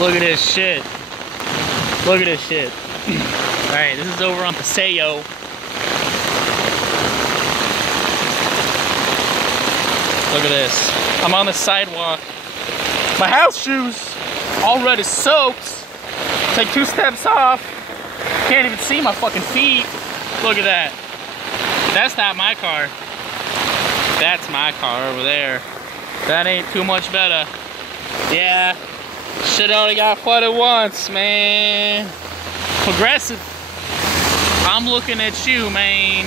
Look at this shit. Look at this shit. Alright, this is over on Paseo. Look at this. I'm on the sidewalk. My house shoes already soaked. Take 2 steps off. Can't even see my fucking feet. Look at that. That's not my car. That's my car over there. That ain't too much better. Yeah. Shit only got flooded once, man. Progressive. I'm looking at you, man.